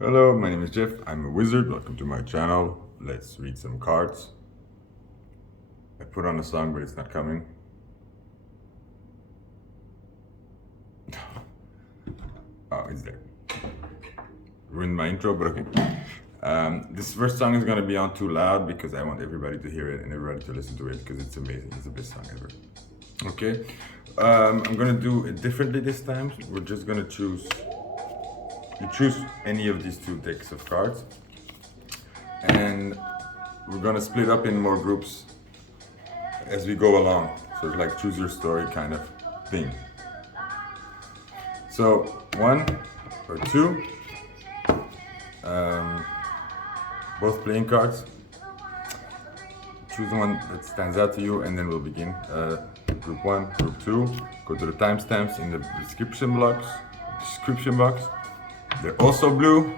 Hello, my name is Jeff. I'm a wizard. Welcome to my channel. Let's read some cards. I put on a song, but it's not coming. Oh, it's there. Ruined my intro, but okay. This first song is gonna be on too loud because I want everybody to hear it and everybody to listen to it because it's amazing. It's the best song ever. Okay. I'm gonna do it differently this time. We're just gonna choose. You choose any of these two decks of cards, and we're gonna split up in more groups as we go along. So it's like choose your story kind of thing. So one or two, both playing cards. Choose the one that stands out to you, and then we'll begin. Group one, group two. Go to the timestamps in the description box. They're also blue,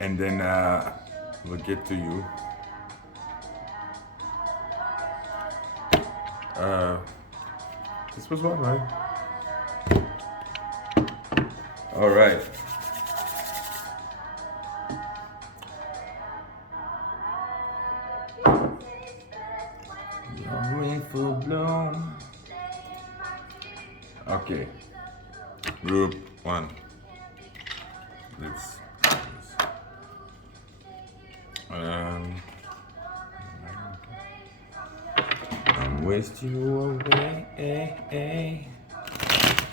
and then we'll get to you. This was one, right? All right. You're in full bloom. Okay. Group one. Let's. Waste you away.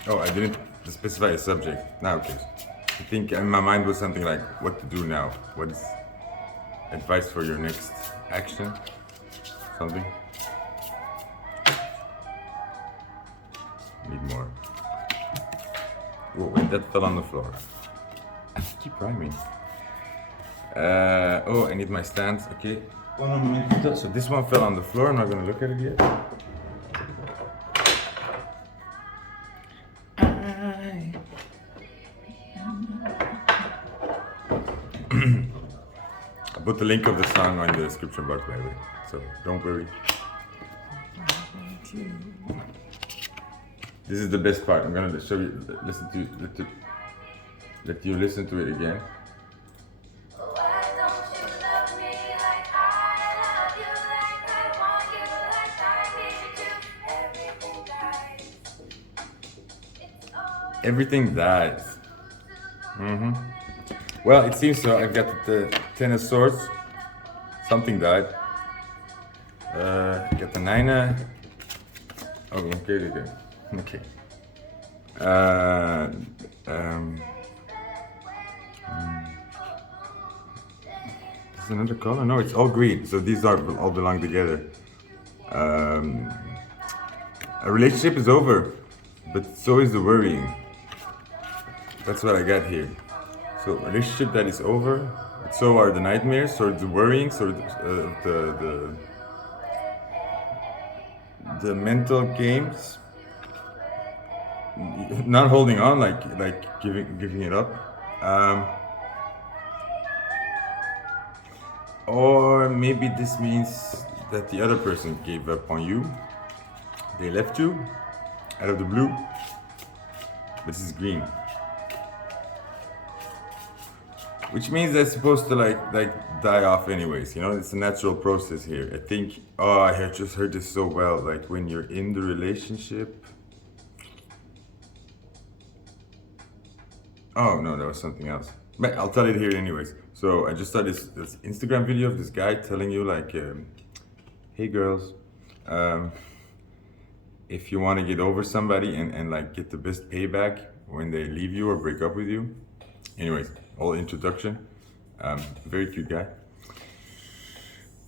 Oh, I didn't specify a subject. Now, okay. I think in my mind was something like what to do now. What is advice for your next action? Something. Need more. Oh, wait, that fell on the floor. I keep rhyming. Oh, I need my stands. Okay. So this one fell on the floor. I'm not gonna look at it yet. I put the link of the song on the description box, by the way. So don't worry. This is the best part. I'm gonna show you. Let you listen to it again. Everything dies. Well, it seems so. I've got the Ten of Swords. Something died. Got the Nine. Oh, okay. Is another color? No, it's all green. So these all belong together. A relationship is over, but so is the worrying. That's what I got here. So a relationship that is over, but so are the nightmares, or the worrying, or the mental games. Not holding on, like giving it up. Or maybe this means that the other person gave up on you. They left you out of the blue. This is green. Which means that's supposed to like die off anyways, you know, it's a natural process here. I think, oh, I just heard this so well, like when you're in the relationship. Oh no, that was something else. But I'll tell it here anyways. So I just saw this Instagram video of this guy telling you like, hey girls, if you want to get over somebody and like get the best payback when they leave you or break up with you. Anyways, whole introduction. Very cute guy.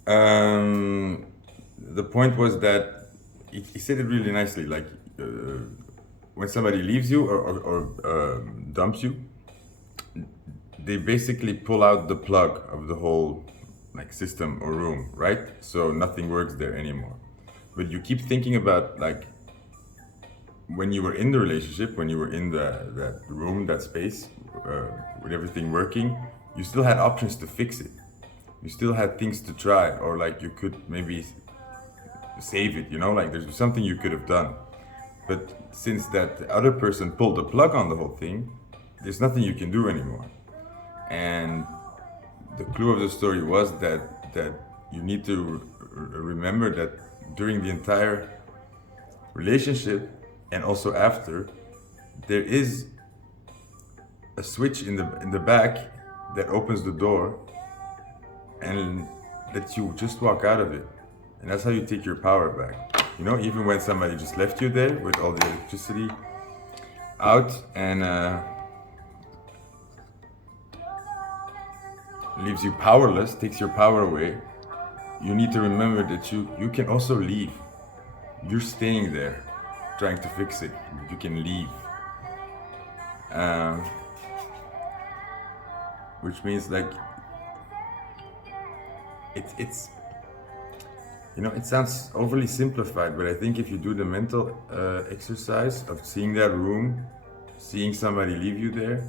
The point was that he said it really nicely. Like when somebody leaves you or dumps you, they basically pull out the plug of the whole like system or room, right? So nothing works there anymore. But you keep thinking about like when you were in the relationship, when you were in that room, that space, with everything working, you still had options to fix it. You still had things to try, or like you could maybe save it, you know, like there's something you could have done. But since that other person pulled the plug on the whole thing, there's nothing you can do anymore. And the clue of the story was that you need to remember that during the entire relationship and also after, there is a switch in the back that opens the door and lets you just walk out of it. And that's how you take your power back. You know, even when somebody just left you there with all the electricity out and leaves you powerless, takes your power away, you need to remember that you can also leave. You're staying there trying to fix it. You can leave. Which means like it's you know, it sounds overly simplified, but I think if you do the mental exercise of seeing that room, seeing somebody leave you there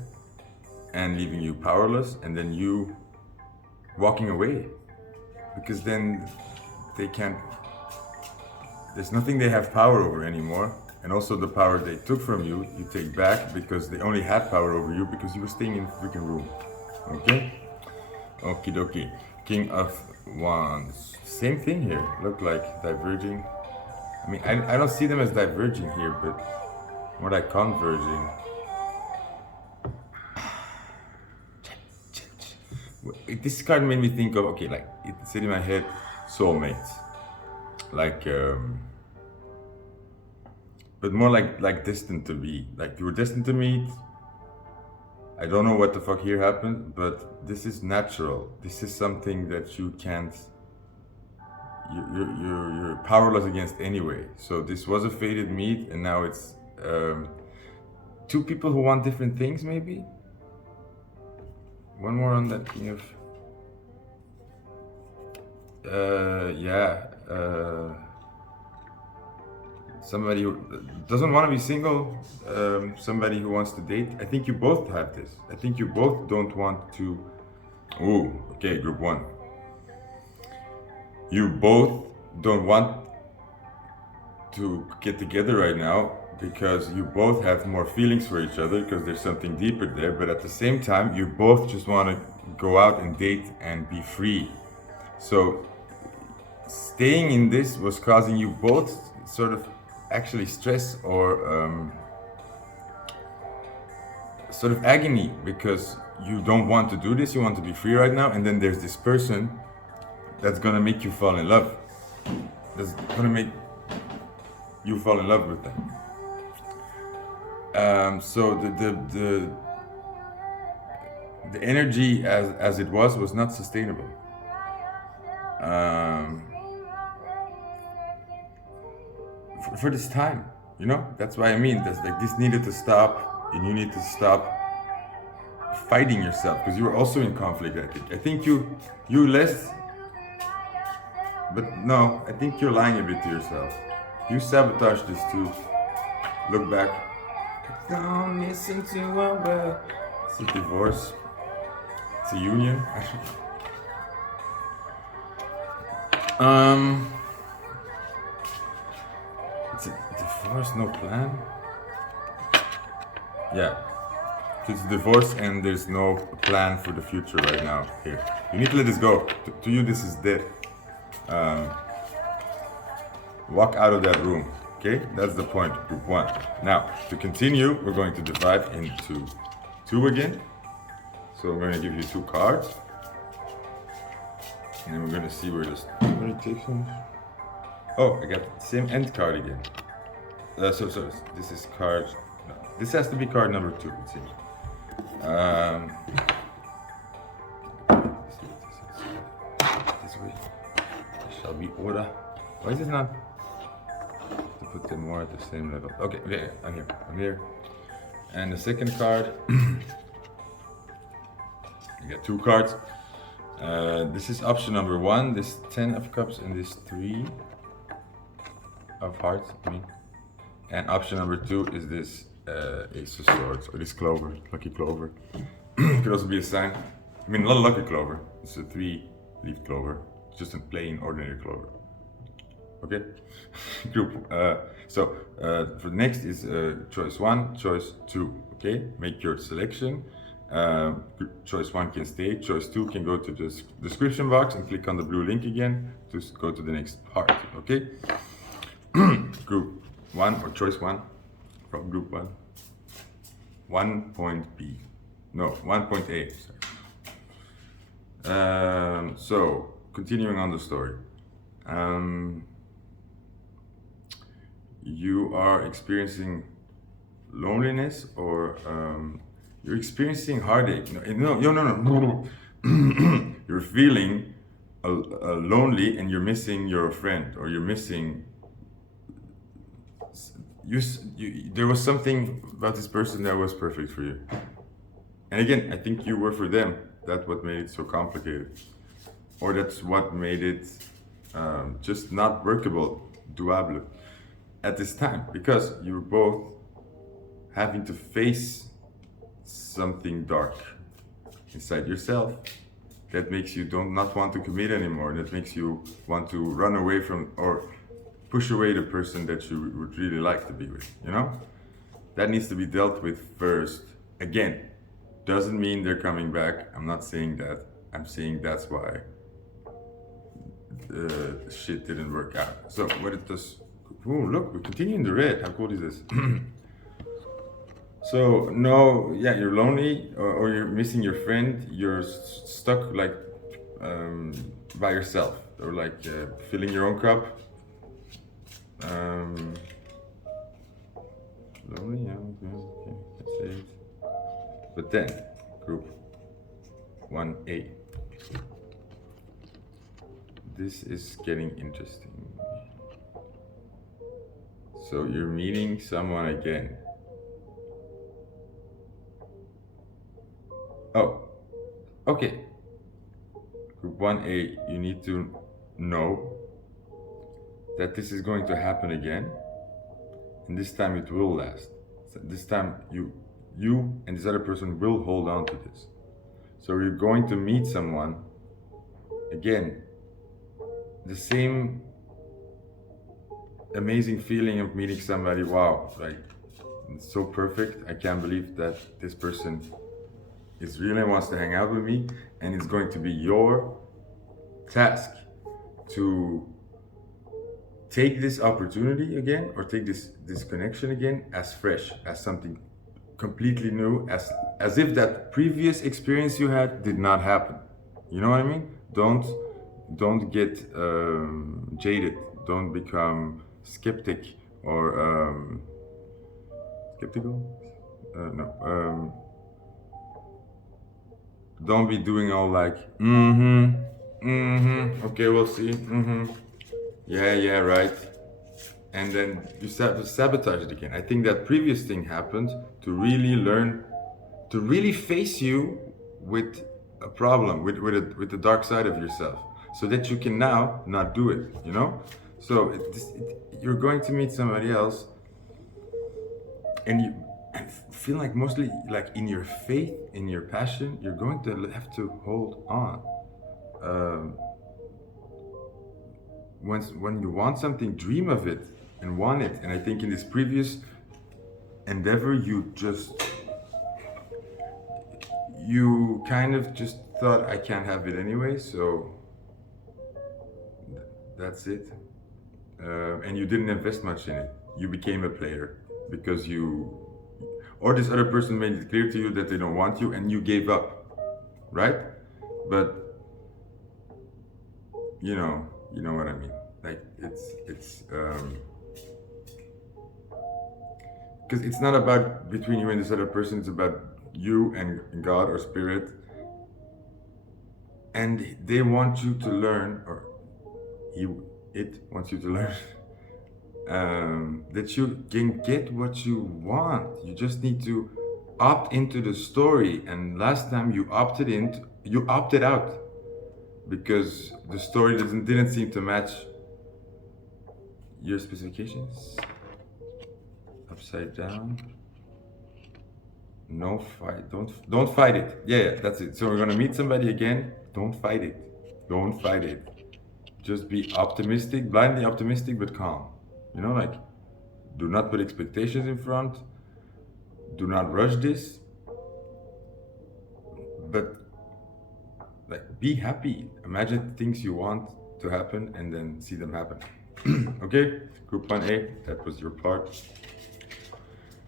and leaving you powerless, and then you walking away, because then they can't, there's nothing they have power over anymore. And also the power they took from you, you take back, because they only had power over you because you were staying in the freaking room. Okay? Okie dokie. King of Wands. Same thing here. Look like diverging. I mean, I don't see them as diverging here, but more like converging. This card made me think of, okay, like it said in my head, soulmates. Like, but more like destined to be. Like you were destined to meet. I don't know what the fuck here happened, but this is natural. This is something that you can't, you're powerless against anyway. So this was a fated meet, and now it's two people who want different things, maybe? One more on that King of... somebody who doesn't want to be single, somebody who wants to date. I think you both have this. I think you both don't want to... Ooh, okay, group one. You both don't want to get together right now because you both have more feelings for each other, because there's something deeper there, but at the same time, you both just want to go out and date and be free. So staying in this was causing you both sort of actually stress or sort of agony, because you don't want to do this, you want to be free right now, and then there's this person that's gonna make you fall in love. That's gonna make you fall in love with them. So the energy as it was not sustainable. For this time, you know, that's why I mean, that's like this needed to stop, and you need to stop fighting yourself, because you were also in conflict. I think you less, but no, I think you're lying a bit to yourself. You sabotage this too. Look back. Don't listen to a word. It's a divorce. It's a union. It's a divorce, no plan? Yeah. It's a divorce and there's no plan for the future right now here. You need to let this go. To you, this is dead. Walk out of that room. Okay? That's the point, group one. Now, to continue, we're going to divide into two again. So I'm going to give you two cards. And then we're going to see where this... Oh, I got the same end card again. So this is card... No, this has to be card number 2, it seems. This way. Shall be order. Why is this not... To put them more at the same level. Okay, I'm here. And the second card... You get 2 cards. This is option number 1, this 10 of cups and this 3 of hearts, I mean. And option number 2 is this ace of swords, or this clover, lucky clover. Could also be a sign. I mean, not a lucky clover, it's a 3-leaf clover. It's just a plain, ordinary clover. Okay? Group. For the next is choice 1, choice 2. Okay? Make your selection. Choice 1 can stay. Choice 2 can go to the description box and click on the blue link again to go to the next part. Okay. Group 1 or choice 1 from group 1. 1.B. No, 1.A. So continuing on the story. You are experiencing loneliness, or you're experiencing heartache. No. You're feeling lonely, and you're missing your friend, or you're missing. There was something about this person that was perfect for you. And again, I think you were for them. That's what made it so complicated, or that's what made it just not workable, doable, at this time, because you were both having to face something dark inside yourself that makes you not want to commit anymore, that makes you want to run away from or push away the person that you would really like to be with, That needs to be dealt with first. Again, doesn't mean they're coming back. I'm not saying that. I'm saying that's why shit didn't work out. So what it does, look, we continue in the red. How cool is this? So no, yeah, you're lonely, or you're missing your friend. You're stuck like by yourself, or like filling your own cup. Lonely, yeah, okay, that's it. But then, group 1A. This is getting interesting. So you're meeting someone again. Oh, okay. Group 1A, you need to know that this is going to happen again, and this time it will last. So this time you and this other person will hold on to this. So you're going to meet someone again, the same amazing feeling of meeting somebody. Wow, like it's so perfect. I can't believe that this person is really wants to hang out with me, and it's going to be your task to take this opportunity again, or take this connection again as fresh, as something completely new, as if that previous experience you had did not happen. You know what I mean? Don't get jaded. Don't become skeptic or skeptical. No. Don't be doing all like okay, we'll see. Yeah, right. And then you sabotage it again. I think that previous thing happened to really learn, to really face you with a problem, with the dark side of yourself, so that you can now not do it, So you're going to meet somebody else, and you feel like mostly like in your faith, in your passion, you're going to have to hold on. When you want something, dream of it and want it. And I think in this previous endeavor, you kind of just thought, I can't have it anyway, so that's it. And you didn't invest much in it. You became a player because or this other person made it clear to you that they don't want you, and you gave up, right? But you know what I mean. Like it's because it's not about between you and this other person. It's about you and God or Spirit, and they want you to learn, or it wants you to learn that you can get what you want. You just need to opt into the story. And last time you opted out because the story didn't seem to match your specifications. Upside down. No fight. Don't fight it. Yeah, that's it. So we're gonna meet somebody again. Don't fight it. Don't fight it. Just be optimistic, blindly optimistic, but calm. Like, do not put expectations in front. Do not rush this. but like, be happy. Imagine things you want to happen and then see them happen. Okay, group 1A, that was your part.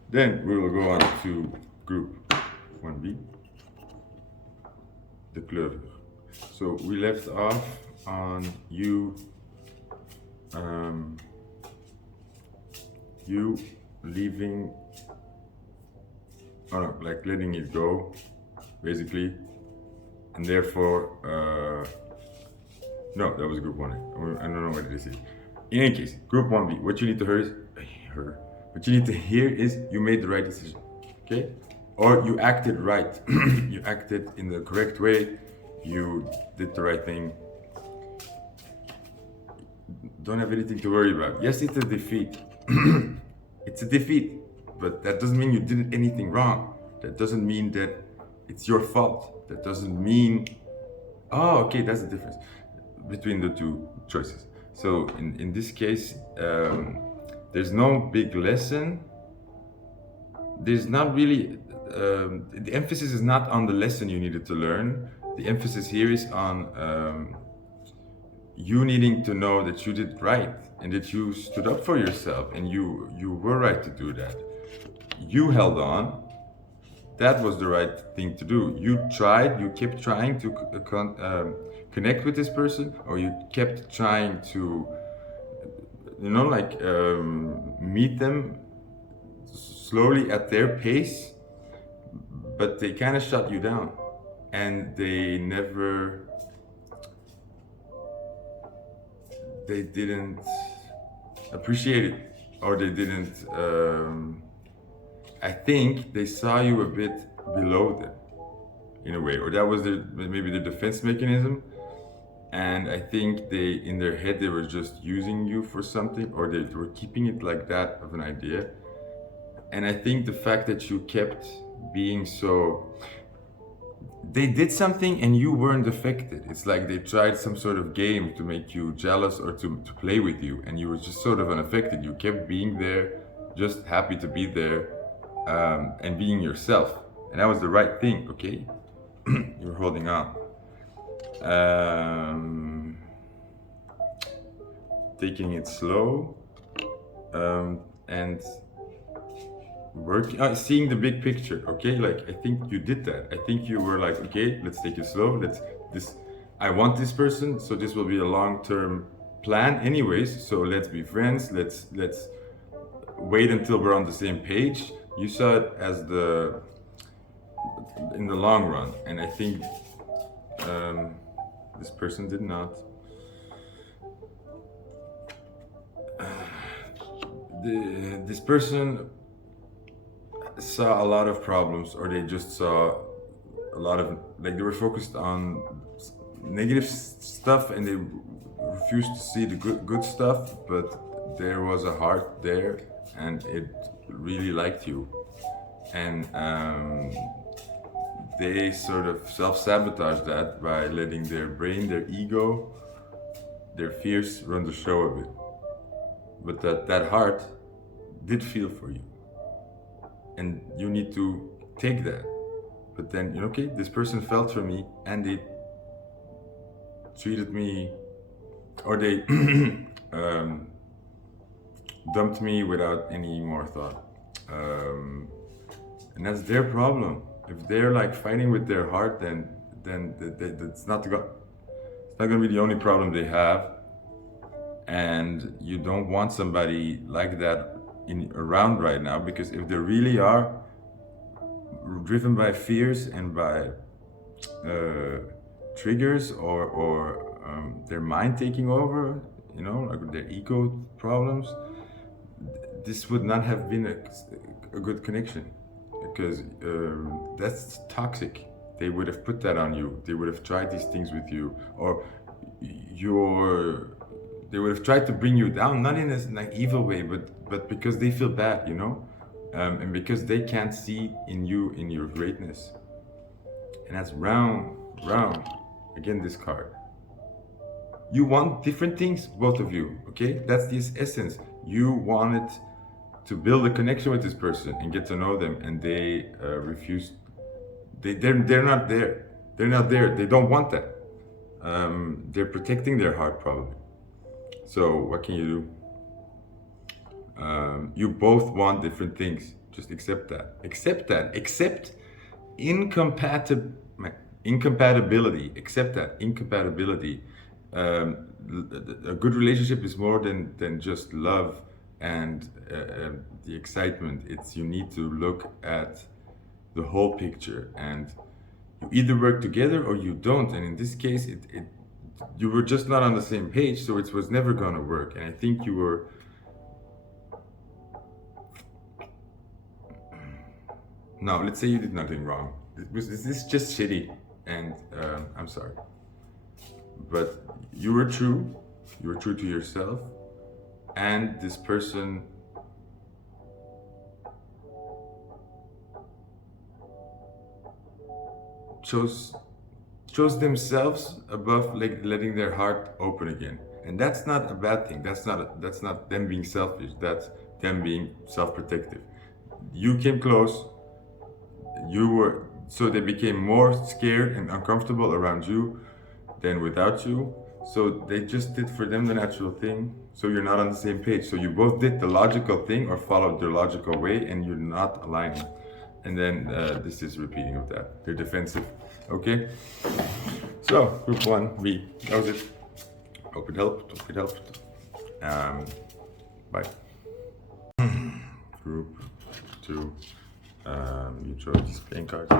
Then we will go on to group 1B, the kleur. So we left off on you leaving, oh no, like letting it go, basically, and therefore, no, that was group 1A. I don't know what it is. In any case, group 1B, what you need to hear is you made the right decision, okay? Or you acted right. You acted in the correct way. You did the right thing. Don't have anything to worry about. Yes, it's a defeat. It's a defeat, but that doesn't mean you did anything wrong. That doesn't mean that it's your fault. That doesn't mean, oh, okay, that's the difference between the two choices. So in this case, there's no big lesson. There's not really, the emphasis is not on the lesson you needed to learn. The emphasis here is on you needing to know that you did right and that you stood up for yourself and you were right to do that. You held on. That was the right thing to do. You tried, you kept trying to connect with this person, or you kept trying to, meet them slowly at their pace, but they kind of shut you down and they didn't appreciate it, or they didn't, I think they saw you a bit below them in a way, or that was maybe the defense mechanism. And I think in their head, they were just using you for something, or they were keeping it like that of an idea. And I think the fact that you kept being so, they did something and you weren't affected. It's like they tried some sort of game to make you jealous or to play with you, and you were just sort of unaffected. You kept being there, just happy to be there, and being yourself. And that was the right thing, okay? You were holding on. Taking it slow, and working, seeing the big picture, okay? Like, I think you did that. I think you were like, okay, let's take it slow. I want this person, so this will be a long-term plan anyways. So let's be friends. Let's wait until we're on the same page. You saw it as in the long run, and I think this person did not. This person saw a lot of problems, or they just saw a lot of, like, they were focused on negative stuff and they refused to see the good stuff, but there was a heart there and it really liked you. And they sort of self-sabotage that by letting their brain, their ego, their fears run the show a bit. But that heart did feel for you. And you need to take that. But then, okay, this person felt for me and they treated me, or they dumped me without any more thought. And that's their problem. If they're like fighting with their heart, then it's not going to be the only problem they have. And you don't want somebody like that around right now, because if they really are driven by fears and by triggers or their mind taking over, like their ego problems, this would not have been a good connection, because that's toxic. They would have put that on you. They would have tried these things with you, or they would have tried to bring you down, not in an evil way, but because they feel bad, and because they can't see in your greatness. And that's round, again, this card. You want different things, both of you, okay? That's this essence. You wanted to build a connection with this person and get to know them, and they refused. They're not there. They're not there. They don't want that. They're protecting their heart probably. So what can you do? You both want different things. Just accept that. Accept that. Accept incompatibility. Incompatibility. Accept that incompatibility. A good relationship is more than just love and the excitement. It's you need to look at the whole picture, and you either work together or you don't. And in this case, it you were just not on the same page, so it was never gonna work. And I think you were. No, let's say you did nothing wrong. This is just shitty, and I'm sorry. But you were true. You were true to yourself, and this person chose themselves above like letting their heart open again, and that's not a bad thing. That's not them being selfish. That's them being self-protective. You came close. You were so they became more scared and uncomfortable around you than without you. So they just did for them the natural thing. So you're not on the same page. So you both did the logical thing or followed the logical way, and you're not aligning. And then this is repeating of that. They're defensive. Okay. So group 1B. That was it. Hope it helped. Hope it helped. Bye. Group 2. You chose these playing cards.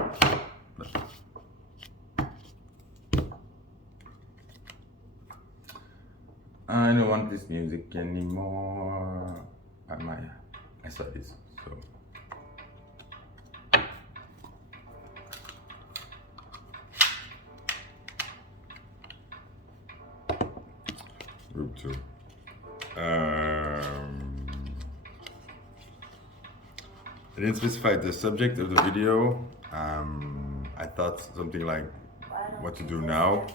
I don't want this music anymore. I saw this, so. Group 2. I didn't specify the subject of the video. I thought something like what to do now.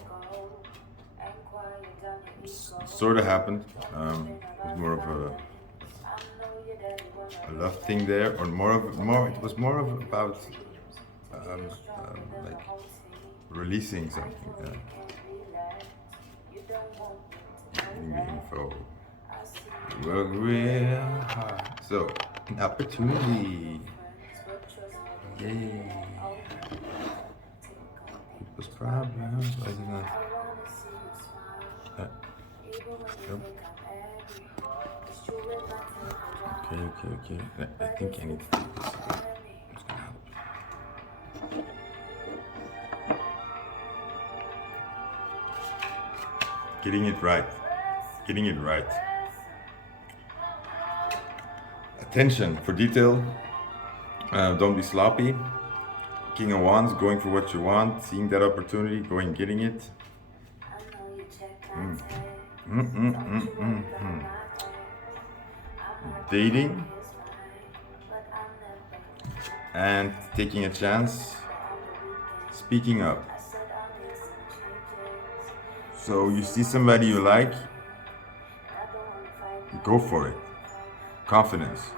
Sort of happened. It was more of a love thing there, or it was more of about like releasing something. Getting the info. Work real hard. So, an opportunity. Yay. People's problems. Why is it not? Nope. Okay. I think I need to do this. It's gonna help. Getting it right. Getting it right. Attention for detail. Don't be sloppy. King of Wands, going for what you want, seeing that opportunity, going getting it. Dating and taking a chance, speaking up. So you see somebody you like, go for it. Confidence.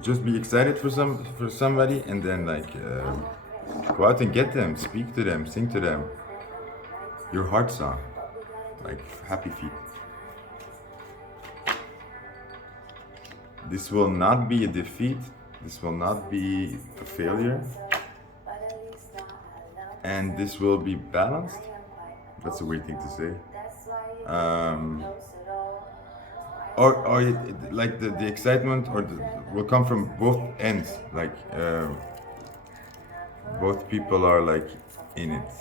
Just be excited for somebody, and then like go out and get them, speak to them, sing to them your heart song, like Happy Feet. This will not be a defeat. This will not be a failure, and this will be balanced. That's a weird thing to say. Or like the excitement will come from both ends, like both people are like in it,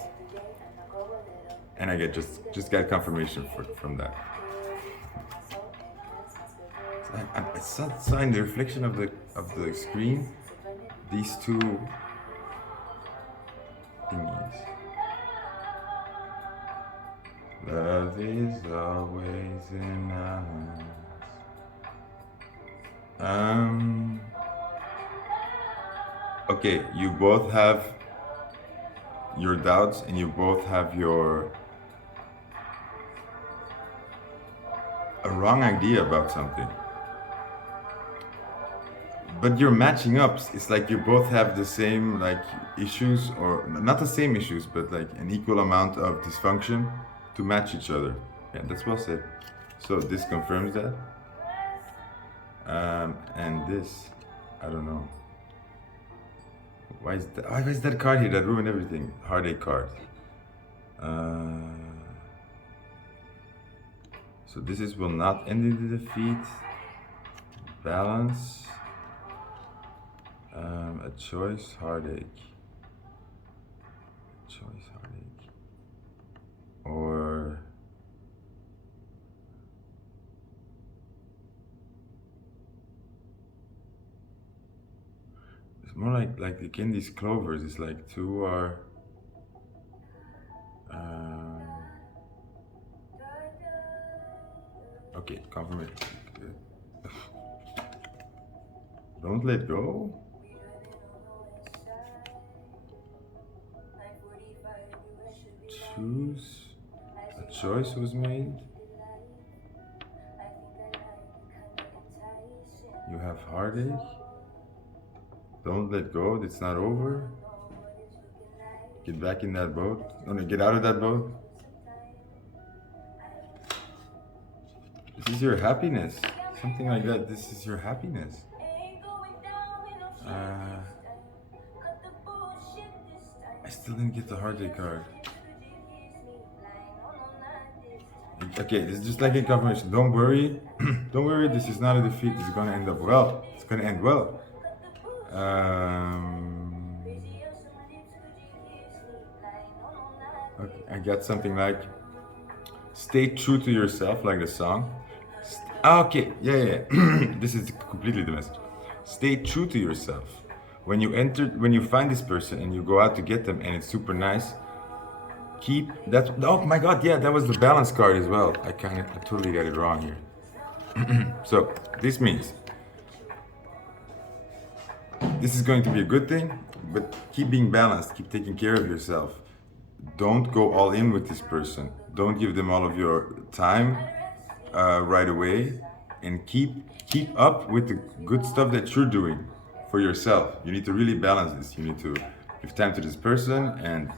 and I just got confirmation from that. I saw in the reflection of the screen these two thingies. Love is always in us. Okay, you both have your doubts and you both have a wrong idea about something. but you're matching up. It's like you both have the same like issues, or not the same issues, but like an equal amount of dysfunction to match each other. Yeah, that's well said. So this confirms that. And this, I don't know. Why is that card here that ruined everything? Heartache card. So this is will not end in the defeat. Balance. A choice, heartache. Choice, heartache. Or it's more like the candy's clovers. It's like two are. Okay, confirmation. Don't let go. Choose. A choice was made. You have heartache. Don't let go. It's not over. Get back in that boat. No, no, get out of that boat. This is your happiness. Something like that. This is your happiness. I still didn't get the heartache card. Okay, this is just like a confirmation. Don't worry. Don't worry. This is not a defeat. This is going to end up well. It's going to end well. Okay, I got something like stay true to yourself, like the song. Okay, yeah. This is completely the message. Stay true to yourself. When you find this person and you go out to get them and it's super nice, keep that. Oh my God, yeah, that was the balance card as well. I totally got it wrong here. So this means this is going to be a good thing, but keep being balanced, keep taking care of yourself. Don't go all in with this person. Don't give them all of your time right away, and keep up with the good stuff that you're doing for yourself. You need to really balance this. You need to give time to this person and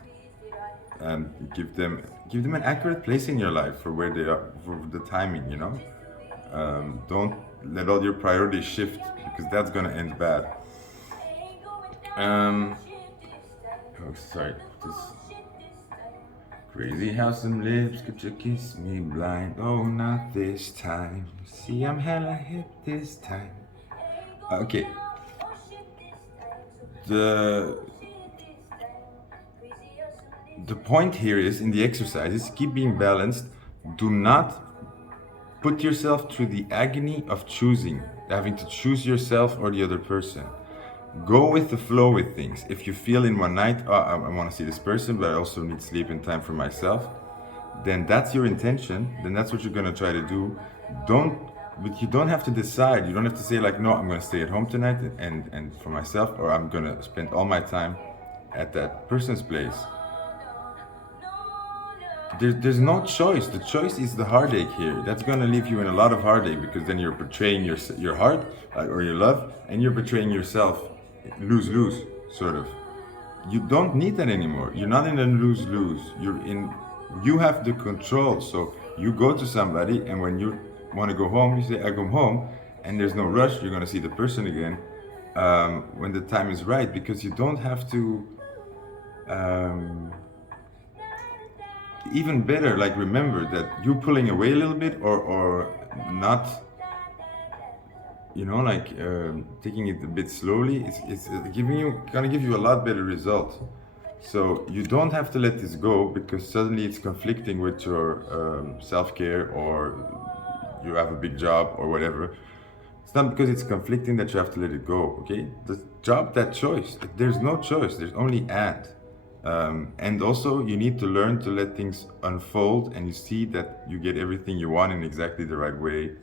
give them an accurate place in your life for where they are, for the timing. You know, don't let all your priorities shift, because that's gonna end bad. Oh, sorry. This crazy how some lips could you kiss me blind. Oh, not this time. See, I'm hella hip this time. Okay. The point here is, in the exercises, keep being balanced. Do not put yourself through the agony of choosing, having to choose yourself or the other person. Go with the flow with things. If you feel in one night, I want to see this person, but I also need sleep and time for myself, then that's your intention. Then that's what you're going to try to do. But you don't have to decide. You don't have to say like, no, I'm going to stay at home tonight and for myself, or I'm going to spend all my time at that person's place. There's no choice. The choice is the heartache here. That's going to leave you in a lot of heartache, because then you're betraying your heart or your love, and you're betraying yourself. Lose-lose, sort of. You don't need that anymore. You're not in a lose-lose. You have the control. So you go to somebody, and when you want to go home, you say, I come home, and there's no rush. You're going to see the person again when the time is right, because you don't have to. Even better, like, remember that you pulling away a little bit or not, you know, like taking it a bit slowly, it's gonna give you a lot better result. So you don't have to let this go because suddenly it's conflicting with your self-care, or you have a big job or whatever. It's not because it's conflicting that you have to let it go, okay? The job, that choice. There's no choice, there's only and. And also you need to learn to let things unfold, and you see that you get everything you want in exactly the right way.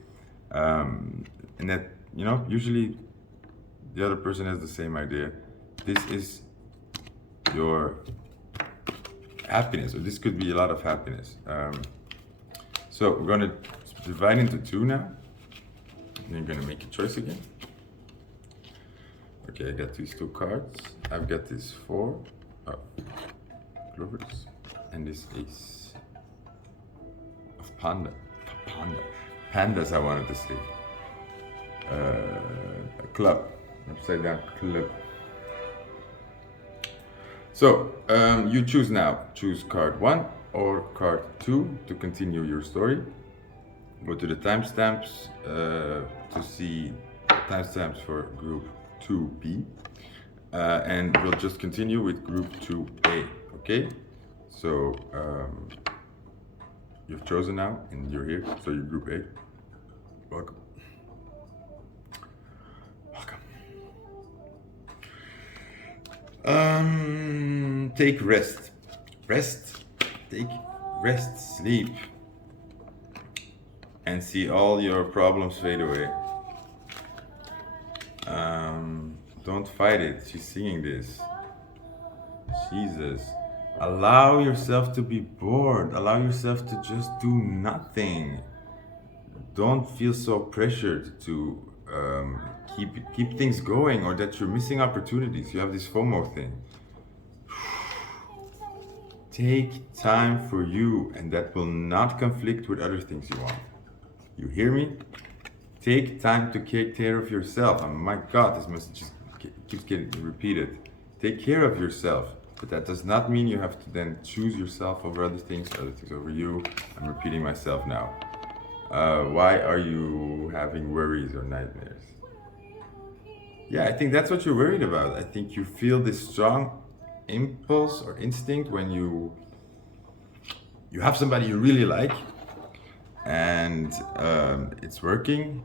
And that, you know, usually the other person has the same idea. This is your happiness, or this could be a lot of happiness. So we're going to divide into two now. And you're going to make a choice again. Okay, I got these 2 cards. I've got this 4 clovers and this ace of pandas I wanted to say. A club, upside down club. So you choose now. Choose card 1 or card 2 to continue your story. Go to the timestamps to see timestamps for group 2B. And we'll just continue with group 2A, okay? So you've chosen now and you're here, so you're group A. Welcome. Take rest. Take rest, sleep. And see all your problems fade away. Don't fight it. She's singing this. Jesus. Allow yourself to be bored. Allow yourself to just do nothing. Don't feel so pressured to keep things going, or that you're missing opportunities. You have this FOMO thing. Take time for you, and that will not conflict with other things you want. You hear me? Take time to take care of yourself. Oh my God, this message just keeps getting repeated. Take care of yourself. But that does not mean you have to then choose yourself over other things over you. I'm repeating myself now. Why are you having worries or nightmares? Yeah, I think that's what you're worried about. I think you feel this strong impulse or instinct when you have somebody you really like, and it's working.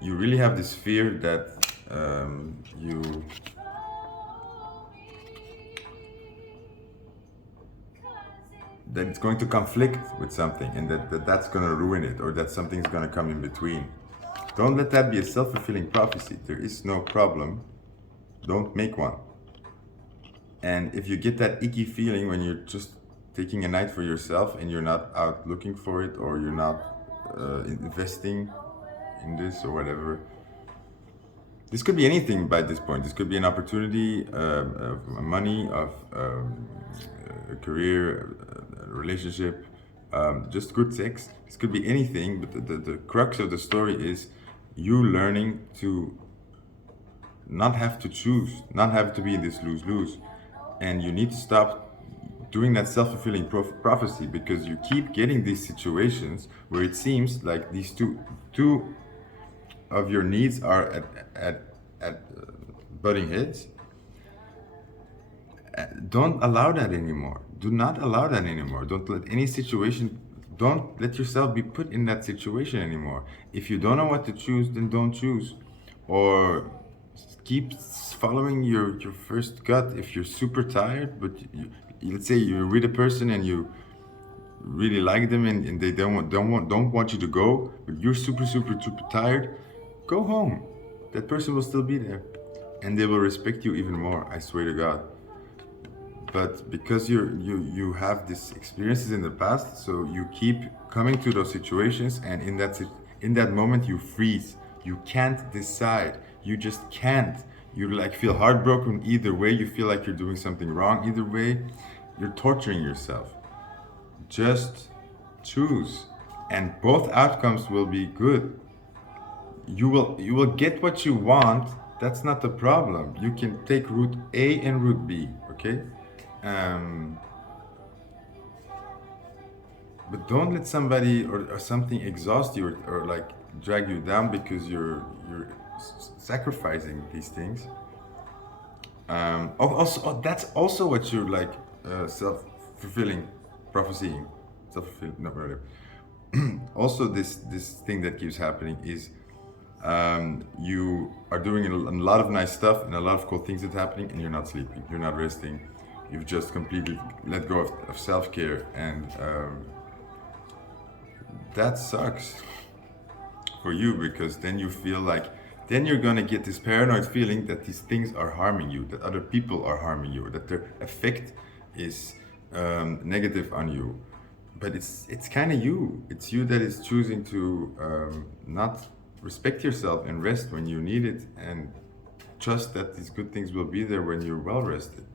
You really have this fear that that it's going to conflict with something, and that's going to ruin it, or that something's going to come in between. Don't let that be a self-fulfilling prophecy. There is no problem. Don't make one. And if you get that icky feeling when you're just taking a night for yourself and you're not out looking for it, or you're not investing in this or whatever, this could be anything by this point. This could be an opportunity, of money, of a career, a relationship, just good sex. This could be anything, but the crux of the story is you learning to not have to choose, not have to be in this lose-lose. And you need to stop doing that self-fulfilling prophecy, because you keep getting these situations where it seems like these two of your needs are at butting heads. Don't allow that anymore. Do not allow that anymore. Don't let yourself be put in that situation anymore. If you don't know what to choose, then don't choose. Or keep following your first gut. If you're super tired, but let's say you're with a person and you really like them, and they don't want you to go, but you're super tired, go home. That person will still be there, and they will respect you even more, I swear to God. But because you have these experiences in the past, so you keep coming to those situations, and in that moment you freeze. You can't decide. You just can't. You feel heartbroken either way. You feel like you're doing something wrong either way. You're torturing yourself. Just choose, and both outcomes will be good. You will get what you want. That's not the problem. You can take route A and route B, okay? But don't let somebody or something exhaust you, or like drag you down, because you're sacrificing these things. That's also what you're self-fulfilling prophesying. Self-fulfilling, not really. Also, this thing that keeps happening is you are doing a lot of nice stuff and a lot of cool things that's happening, and you're not sleeping, you're not resting. You've just completely let go of self-care, and that sucks for you, because then you feel like, then you're gonna get this paranoid feeling that these things are harming you, that other people are harming you, that their effect is negative on you. But it's kind of you. It's you that is choosing to not respect yourself and rest when you need it, and trust that these good things will be there when you're well rested.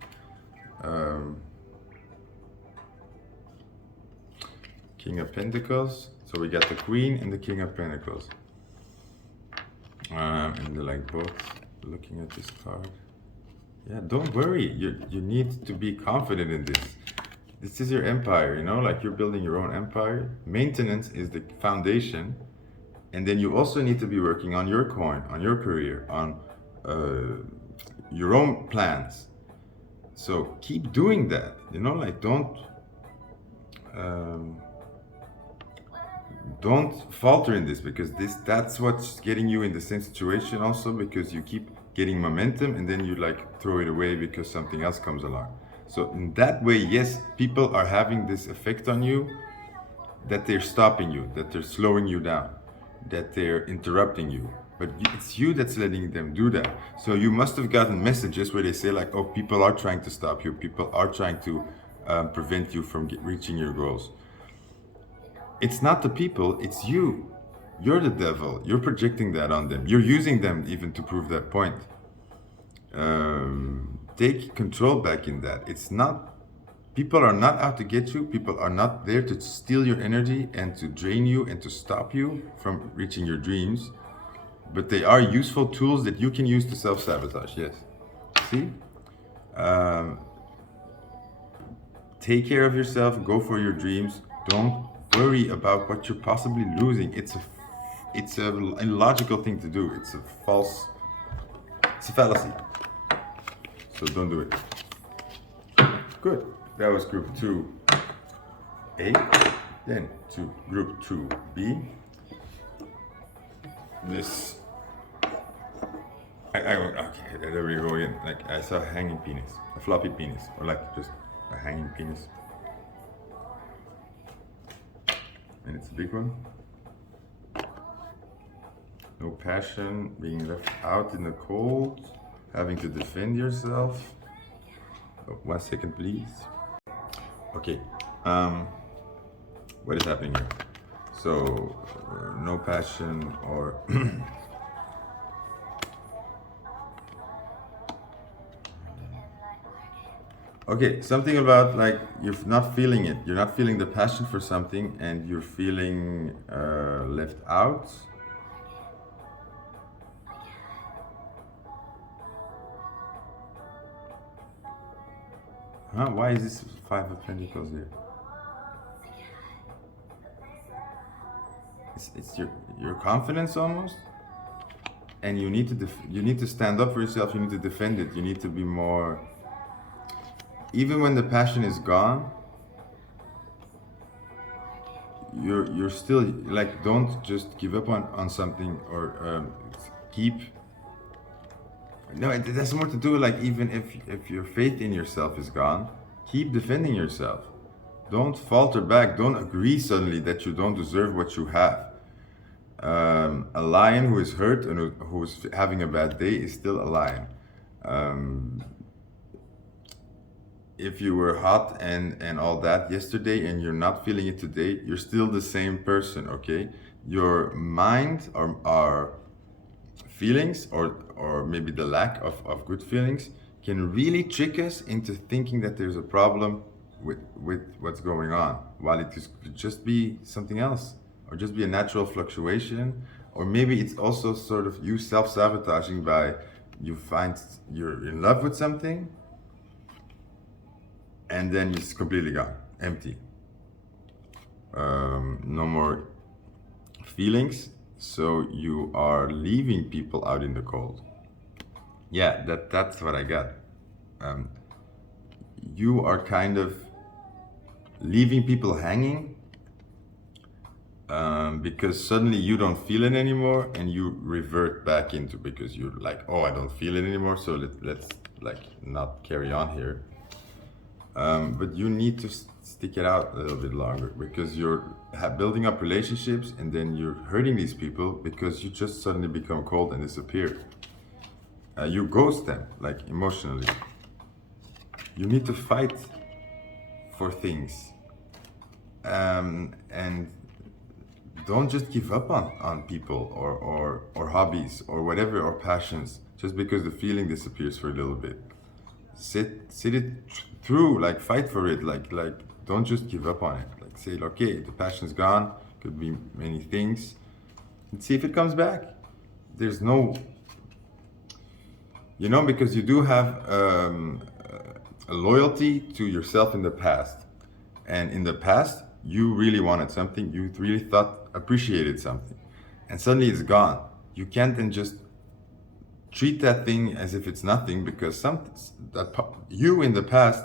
King of Pentacles. So we got the Queen and the King of Pentacles. And they're like both looking at this card. Yeah, don't worry. You need to be confident in this. This is your empire, you know, like you're building your own empire. Maintenance is the foundation. And then you also need to be working on your coin, on your career, on your own plans. So keep doing that, you know, like don't falter in this, because that's what's getting you in the same situation also, because you keep getting momentum and then you like throw it away because something else comes along. So in that way, yes, people are having this effect on you, that they're stopping you, that they're slowing you down, that they're interrupting you, but it's you that's letting them do that. So you must have gotten messages where they say like, oh, people are trying to stop you, people are trying to prevent you from reaching your goals. It's not the people, it's you. You're the devil. You're projecting that on them. You're using them even to prove that point. Take control back in that. It's not, people are not out to get you. People are not there to steal your energy and to drain you and to stop you from reaching your dreams. But they are useful tools that you can use to self-sabotage, yes. See? Take care of yourself, go for your dreams. Don't worry about what you're possibly losing. It's a illogical thing to do. It's a fallacy. So don't do it. Good. That was group 2A. Then to group 2B. This. Okay, there we go again. Like I saw a hanging penis, a floppy penis, or like just a hanging penis. And it's a big one. No passion, being left out in the cold, having to defend yourself. Oh, 1 second, please. Okay, what is happening here? So, no passion or okay, something about like you're not feeling it. You're not feeling the passion for something, and you're feeling left out. Huh? Why is this 5 of Pentacles here? It's your confidence almost, and you need to stand up for yourself. You need to defend it. You need to be more. Even when the passion is gone, you're still like, don't just give up on something, or keep. No, it has more to do like, even if your faith in yourself is gone, keep defending yourself. Don't falter back. Don't agree suddenly that you don't deserve what you have. A lion who is hurt and who's having a bad day is still a lion. If you were hot and all that yesterday and you're not feeling it today, you're still the same person, okay? Your mind or feelings or maybe the lack of good feelings can really trick us into thinking that there's a problem with what's going on, while it could just be something else, or just be a natural fluctuation, or maybe it's also sort of you self-sabotaging by you find you're in love with something and then it's completely gone, empty. No more feelings, so you are leaving people out in the cold. Yeah, that's what I got. You are kind of leaving people hanging because suddenly you don't feel it anymore, and you revert back into, because you're like, oh, I don't feel it anymore, so let's like not carry on here. But you need to stick it out a little bit longer, because you're building up relationships and then you're hurting these people because you just suddenly become cold and disappear. You ghost them, like emotionally. You need to fight for things. And don't just give up on people or hobbies or whatever, or passions, just because the feeling disappears for a little bit. Sit it through, like fight for it, like don't just give up on it. Like say, okay, the passion's gone, could be many things, and see if it comes back. There's no, because you do have a loyalty to yourself in the past. And in the past, you really wanted something, you really thought, appreciated something. And suddenly it's gone. You can't then just treat that thing as if it's nothing, because you in the past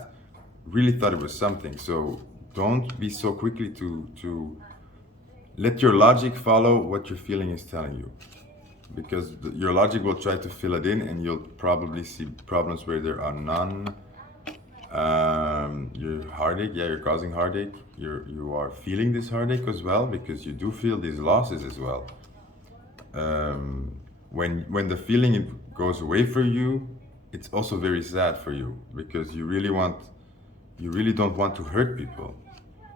really thought it was something. So don't be so quickly to let your logic follow what your feeling is telling you, because your logic will try to fill it in, and you'll probably see problems where there are none. Your heartache, yeah, you're causing heartache. You are feeling this heartache as well, because you do feel these losses as well. When the feeling goes away for you, it's also very sad for you, because you really don't want to hurt people.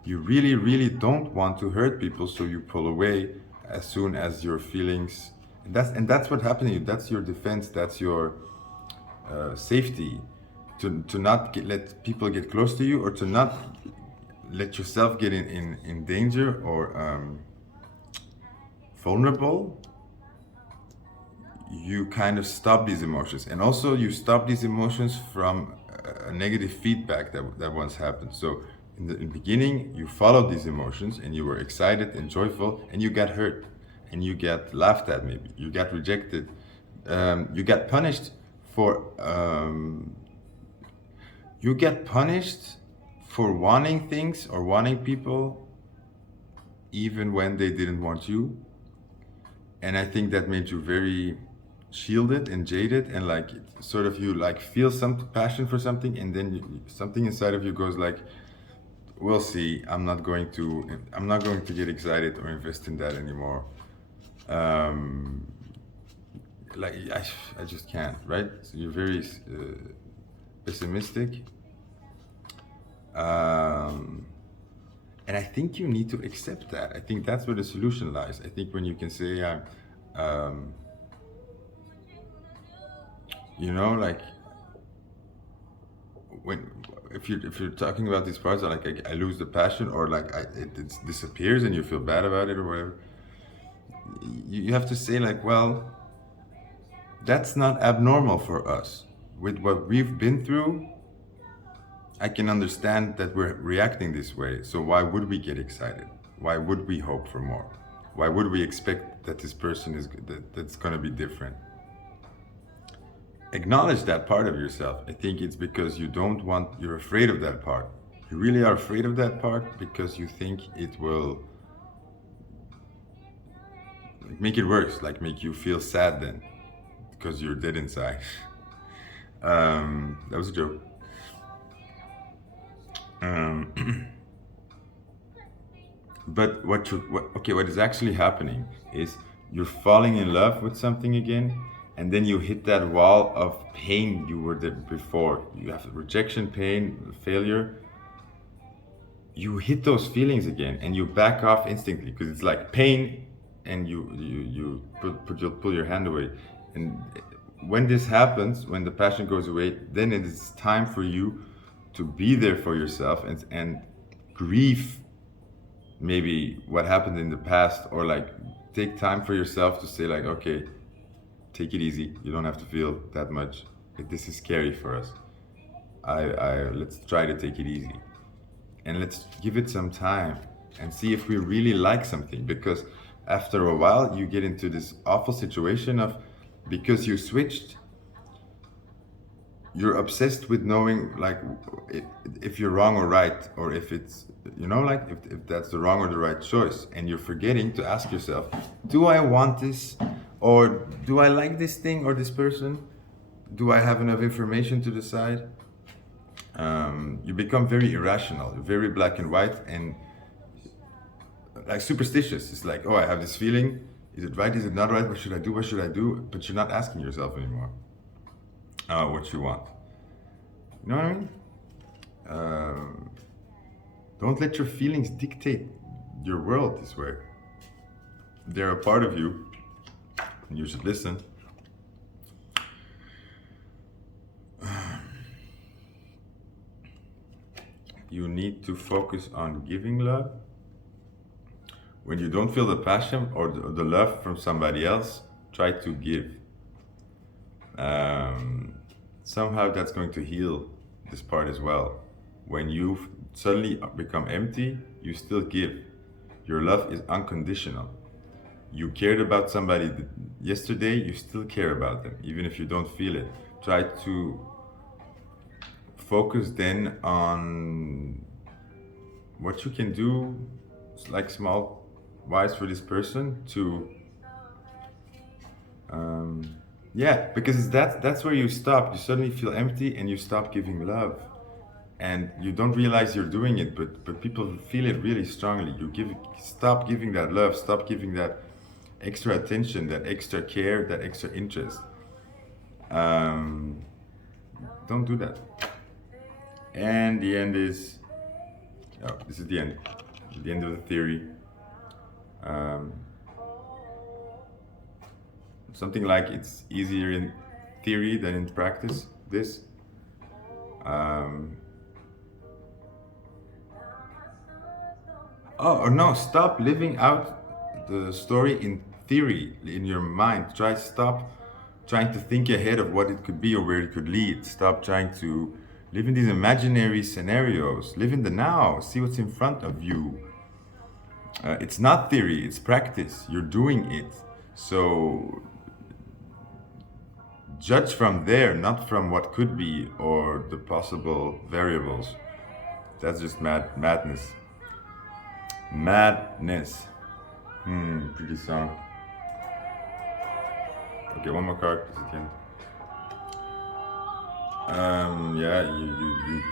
You really, really don't want to hurt people, so you pull away as soon as your feelings. And that's what happened to you. That's your defense. That's your safety. To not let people get close to you, or to not let yourself get in danger, or vulnerable. You kind of stop these emotions, and also you stop these emotions from a negative feedback that once happened. So in the beginning, you followed these emotions, and you were excited and joyful, and you got hurt, and you got laughed at, maybe you got rejected, you got punished for you get punished for wanting things or wanting people even when they didn't want you. And I think that made you very shielded and jaded, and like sort of you like feel some passion for something, and then something inside of you goes like, we'll see, I'm not going to get excited or invest in that anymore. Like I just can't, right? So you're very pessimistic. And I think you need to accept that. I think that's where the solution lies. I think when you can say, like when if you're talking about these parts, like I lose the passion, or like it disappears, and you feel bad about it or whatever. You have to say like, well, that's not abnormal for us. With what we've been through, I can understand that we're reacting this way. So why would we get excited? Why would we hope for more? Why would we expect that this person that's going to be different? Acknowledge that part of yourself. I think it's because you're afraid of that part. You really are afraid of that part because you think it will make it worse, like make you feel sad then, because you're dead inside. That was a joke. But what is actually happening is you're falling in love with something again, and then you hit that wall of pain you were there before. You have rejection, pain, failure. You hit those feelings again, and you back off instantly, because it's like pain, and you pull your hand away. And when this happens, when the passion goes away, then it is time for you to be there for yourself and grieve maybe what happened in the past, or like take time for yourself to say like, okay, take it easy, you don't have to feel that much, this is scary for us. Let's try to take it easy, and let's give it some time and see if we really like something. Because after a while you get into this awful situation of, because you switched, you're obsessed with knowing like if you're wrong or right, or if it's like if that's the wrong or the right choice, and you're forgetting to ask yourself, do I want this, or do I like this thing or this person? Do I have enough information to decide? You become very irrational, very black and white, and like superstitious. It's like, oh, I have this feeling, is it right, is it not right, what should I do? But you're not asking yourself anymore what you want. You know what I mean? Don't let your feelings dictate your world this way. they're a part of you, and you should listen. You need to focus on giving love. When you don't feel the passion or the love from somebody else, try to give. Somehow that's going to heal this part as well. When you suddenly become empty, you still give. Your love is unconditional. You cared about somebody yesterday, you still care about them, even if you don't feel it. Try to focus then on what you can do, like small wise for this person to yeah, because it's that's where you stop. You suddenly feel empty and you stop giving love, and you don't realize you're doing it, but people feel it really strongly. Stop giving that love, stop giving that extra attention, that extra care, that extra interest. Don't do that. And the end is, oh, this is the end of the theory. Something like it's easier in theory than in practice. This. Oh no! Stop living out the story in theory in your mind. Stop trying to think ahead of what it could be or where it could lead. Stop trying to live in these imaginary scenarios. Live in the now. See what's in front of you. It's not theory. It's practice. You're doing it. So judge from there, not from what could be or the possible variables. That's just madness. Madness. Pretty song. Okay, one more card. This is the end. Yeah, you.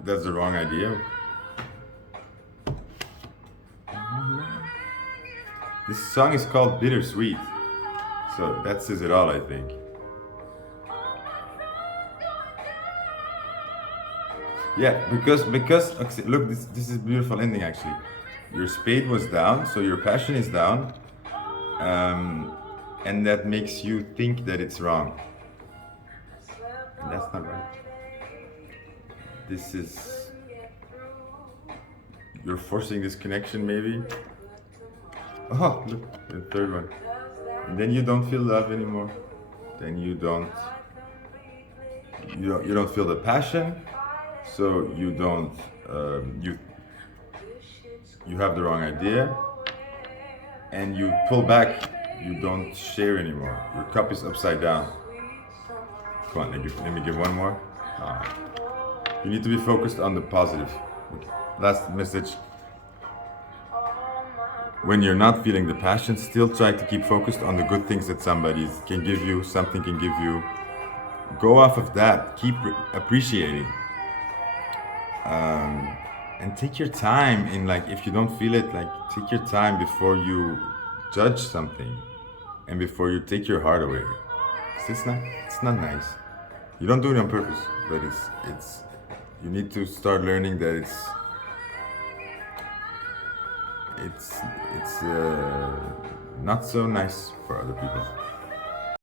That's the wrong idea. This song is called Bittersweet. So that says it all, I think. Yeah, because okay, look, this is a beautiful ending actually. Your spade was down, so your passion is down, and that makes you think that it's wrong, and that's not right. This is you're forcing this connection, maybe. Oh, look, the third one. And then you don't feel love anymore. Then you don't feel the passion. So you don't you have the wrong idea, and you pull back. You don't share anymore. Your cup is upside down. Come on, let me give one more. You need to be focused on the positive. Okay. Last message. When you're not feeling the passion, still try to keep focused on the good things that somebody can give you, something can give you. Go off of that. Keep appreciating. And take your time in, like, if you don't feel it, like, take your time before you judge something and before you take your heart away. It's not nice. You don't do it on purpose, but it's you need to start learning that it's not so nice for other people.